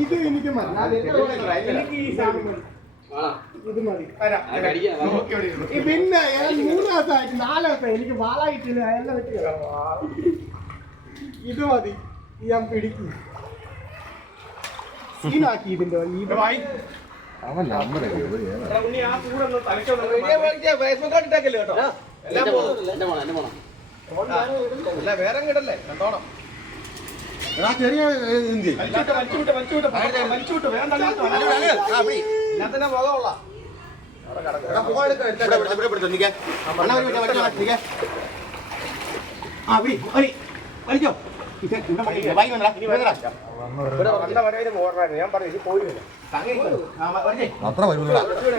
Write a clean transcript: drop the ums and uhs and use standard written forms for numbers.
ഇത് എനിക്ക് പിന്നെ 3 ദിവസമായിട്ട് 4 ദിവസം എനിക്ക് വാളായിട്ടില്ല. എല്ലാം വെട്ടി ഇത് മതി. ഞാൻ പിടിക്കും സീനാക്കി ഇതിന്റെ അവൻ നമ്മുടെ വേറെ കിടല്ലേ കണ്ടോണം. ചെറിയ ഞാൻ പറഞ്ഞു പോയില്ല അത്ര വരുന്നില്ല.